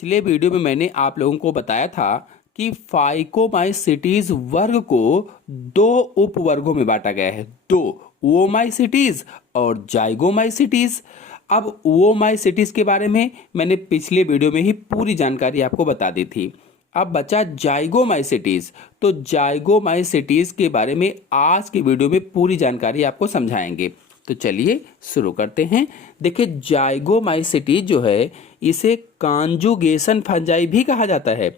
पिछले वीडियो में मैंने आप लोगों को बताया था कि फाइकोमाइसिटीज वर्ग को दो उपवर्गों में बांटा गया है, दो, ओमाइसिटीज और जाइगोमाइसिटीज। अब ओमाइसिटीज के बारे में मैंने पिछले वीडियो में ही पूरी जानकारी आपको बता दी थी। अब बचा जाइगोमाइसिटीज, तो जाइगोमाइसिटीज के बारे में आज की वीडियो में पूरी जानकारी आपको समझाएंगे। तो चलिए शुरू करते हैं। देखिए, जाइगोमाइसिटीज जो है इसे कॉन्जुगेशन फंजाई भी कहा जाता है,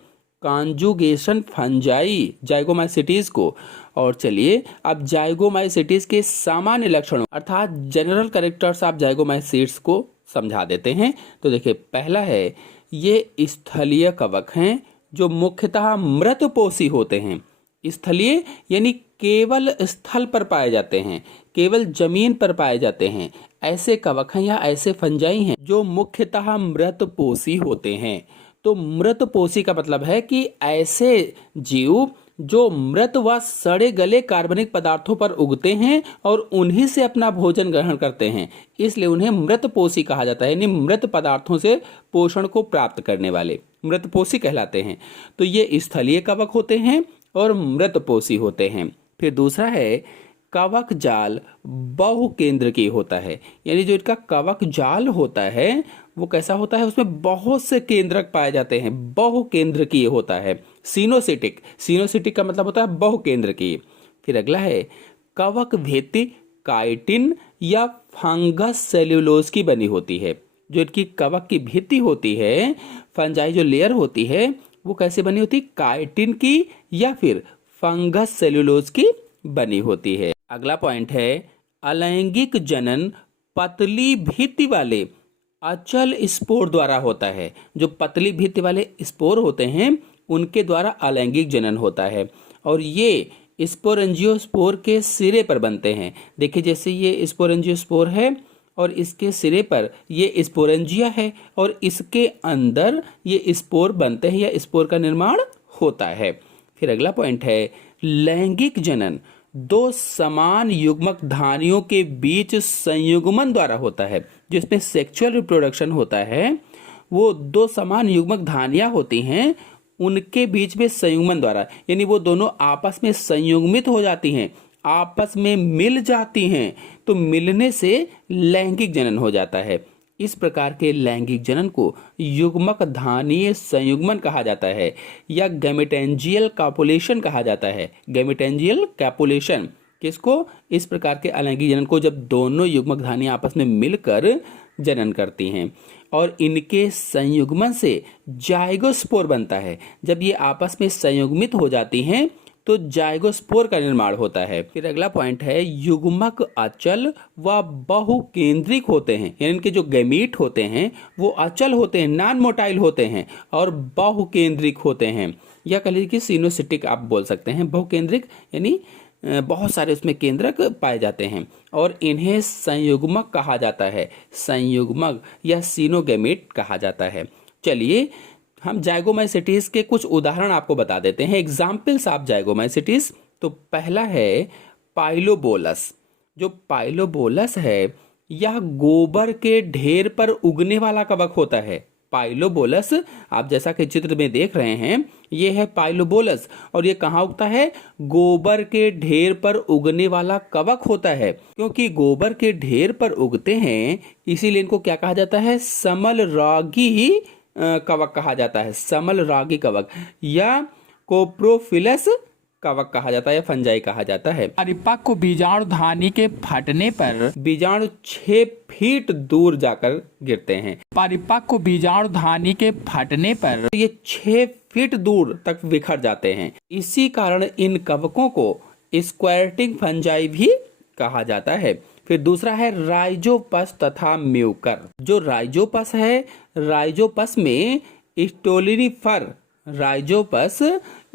कॉन्जुगेशन फंजाई जाइगोमाइसिटीज को। और चलिए अब जाइगोमाइसिटीज के सामान्य लक्षणों अर्थात जनरल कैरेक्टर्स ऑफ जाइगोमाइसिट्स को समझा देते हैं। तो देखिए, पहला है ये स्थलीय कवक हैं जो मुख्यतः मृतपोषी होते हैं। स्थलीय यानी केवल स्थल पर पाए जाते हैं, केवल जमीन पर पाए जाते हैं। ऐसे कवक हैं या ऐसे फंजाई हैं जो मुख्यतः मृतपोषी होते हैं। तो मृतपोषी का मतलब है कि ऐसे जीव जो मृत व सड़े गले कार्बनिक पदार्थों पर उगते हैं और उन्हीं से अपना भोजन ग्रहण करते हैं, इसलिए उन्हें मृतपोषी कहा जाता है। यानी मृत पदार्थों से पोषण को प्राप्त करने वाले मृतपोषी कहलाते हैं। तो ये स्थलीय कवक होते हैं और मृतपोषी होते हैं। फिर दूसरा है कवक जाल बहुकेंद्रकीय होता है। यानी जो इनका कवक जाल होता है वो कैसा होता है, उसमें बहुत से केंद्रक पाए जाते हैं, बहुकेंद्रकीय होता है। सिनोसिटिक, सिनोसिटिक का मतलब होता है बहुकेंद्रकीय। फिर अगला है कवक भित्ति काइटिन या फंगस सेल्यूलोज की बनी होती है। जो इनकी कवक की भित्ति होती है, फंजाई जो लेयर होती है, वो कैसे बनी होती है, काइटिन की या फिर फंगस सेल्यूलोज की बनी होती है। अगला पॉइंट है अलैंगिक जनन पतली भित्ति वाले अचल स्पोर द्वारा होता है। जो पतली भित्ति वाले स्पोर होते हैं उनके द्वारा अलैंगिक जनन होता है और ये स्पोरेंजियोस्पोर के सिरे पर बनते हैं। देखिए, जैसे ये स्पोरेंजियोस्पोर है और इसके सिरे पर ये स्पोरेंजिया है और इसके अंदर ये स्पोर बनते हैं या स्पोर का निर्माण होता है। फिर अगला पॉइंट है लैंगिक जनन दो समान युग्मक धानियों के बीच संयुग्मन द्वारा होता है। जिसमें सेक्सुअल रिप्रोडक्शन होता है वो दो समान युग्मक धानियां होती हैं, उनके बीच में संयुग्मन द्वारा, यानी वो दोनों आपस में संयुग्मित हो जाती हैं, आपस में मिल जाती हैं, तो मिलने से लैंगिक जनन हो जाता है। इस प्रकार के लैंगिक जनन को युग्मक धानीय संयुग्मन कहा जाता है या गैमेटेंजियल कॉपुलेशन कहा जाता है। गैमेटेंजियल कॉपुलेशन किसको, इस प्रकार के अलैंगिक जनन को, जब दोनों युग्मक धानियां आपस में मिलकर जनन करती हैं और इनके संयुग्मन से जाइगोस्पोर बनता है। जब ये आपस में संयुग्मित हो जाती हैं तो जाइगोस्पोर का निर्माण होता है। फिर अगला पॉइंट है युग्मक अचल व बहुकेंद्रिक होते हैं। यानी इनके जो गैमीट होते हैं वो अचल होते हैं, नॉन मोटाइल होते हैं और बहुकेंद्रिक होते हैं, या कह लीजिए कि सिनोसिटिक आप बोल सकते हैं। बहुकेंद्रिक यानी बहुत सारे उसमें केंद्रक पाए जाते हैं और इन्हें संयुग्मक कहा जाता है, संयुग्मक या सिनोगैमेट कहा जाता है। चलिए हम जाइगोमाइसिटीज के कुछ उदाहरण आपको बता देते हैं, एग्जाम्पल्स ऑफ जाइगोमाइसिटीज। तो पहला है पाइलोबोलस। जो पाइलोबोलस है यह गोबर के ढेर पर उगने वाला कवक होता है। पाइलोबोलस आप जैसा कि चित्र में देख रहे हैं ये है पाइलोबोलस और ये कहाँ उगता है, गोबर के ढेर पर उगने वाला कवक होता है। क्योंकि गोबर के ढेर पर उगते हैं इसीलिए इनको क्या कहा जाता है, समल रागी कवक कहा जाता है, समल रागी कवक या कोप्रोफिलस कवक कहा जाता है या फंजाई कहा जाता है। परिपक्व बीजाणु धानी के फटने पर बीजाणु 6 फीट दूर जाकर गिरते हैं। परिपक्व बीजाणु धानी के फटने पर ये 6 फीट दूर तक बिखर जाते हैं। इसी कारण इन कवकों को स्क्वैटिंग फंजाई भी कहा जाता है। फिर दूसरा है राइजोपस तथा म्यूकर। जो राइजोपस है, राइजोपस में स्टोलिनिफर, राइजोपस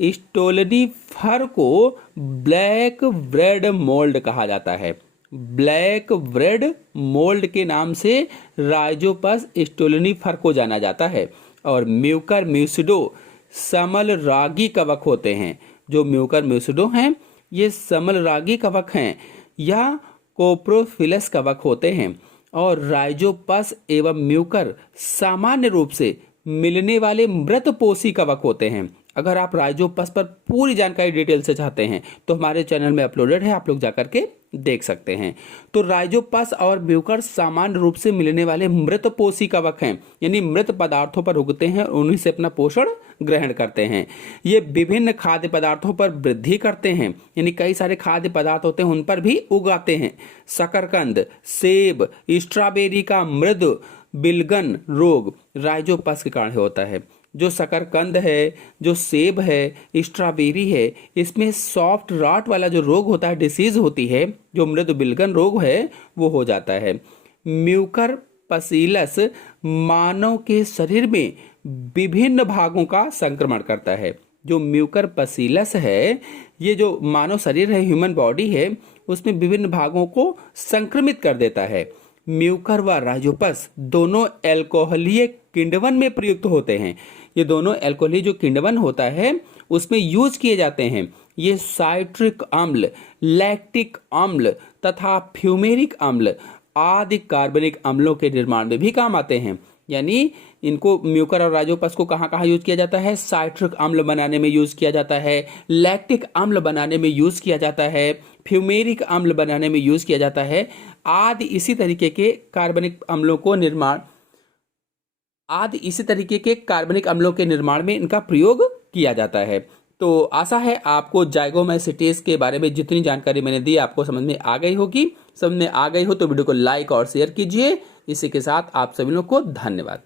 स्टोलिनिफर को ब्लैक ब्रेड मोल्ड कहा जाता है। ब्लैक ब्रेड मोल्ड के नाम से राइजोपस स्टोलिनिफर को जाना जाता है। और म्यूकर म्यूसिडो समल रागी कवक होते हैं। जो म्यूकर म्यूसिडो हैं ये समल रागी कवक हैं या कोप्रोफिलस कवक होते हैं। और राइजोपस एवं म्यूकर सामान्य रूप से मिलने वाले मृत पोषी कवक होते हैं। अगर आप राइजोपस पर पूरी जानकारी डिटेल से चाहते हैं तो हमारे चैनल में अपलोडेड है, आप लोग जाकर के देख सकते हैं। तो राइजोपस और म्यूकर सामान्य रूप से मिलने वाले मृत पोषी कवक हैं, यानी मृत पदार्थों पर उगते हैं और उन्हीं से अपना पोषण ग्रहण करते हैं। ये विभिन्न खाद्य पदार्थों पर वृद्धि करते हैं, यानी कई सारे खाद्य पदार्थ होते हैं उन पर भी उगाते हैं। शकरकंद, सेब, स्ट्रॉबेरी का मृद बिलगन रोग राइजोपस के कारण होता है। जो शकरकंद है, जो सेब है, स्ट्रॉबेरी है, इसमें सॉफ्ट रॉट वाला जो रोग होता है, डिसीज होती है, जो मृद बिलगन रोग है वो हो जाता है। म्यूकर पसीलस मानव के शरीर में विभिन्न भागों का संक्रमण करता है। जो म्यूकर पसीलस है, ये जो मानव शरीर है, ह्यूमन बॉडी है, उसमें विभिन्न भागों को संक्रमित कर देता है। म्यूकर व राइजोपस दोनों एल्कोहलीय किण्वन में प्रयुक्त होते हैं। ये दोनों एल्कोहली जो किण्वन होता है उसमें यूज किए जाते हैं। ये साइट्रिक अम्ल, लैक्टिक अम्ल तथा फ्यूमेरिक अम्ल आदि कार्बनिक अम्लों के निर्माण में भी काम आते हैं। यानी इनको म्यूकर और राइजोपस को कहाँ कहाँ यूज किया जाता है? साइट्रिक अम्ल बनाने में यूज किया जाता है, लैक्टिक अम्ल बनाने में यूज किया जाता है, फ्यूमेरिक अम्ल बनाने में यूज किया जाता है आदि इसी तरीके के कार्बनिक अम्लों के निर्माण में इनका प्रयोग किया जाता है। तो आशा है आपको जाइगोमैसिटीज के बारे में जितनी जानकारी मैंने दी आपको समझ में आ गई होगी। समझ में आ गई हो तो वीडियो को लाइक और शेयर कीजिए। इसी के साथ आप सभी लोग को धन्यवाद।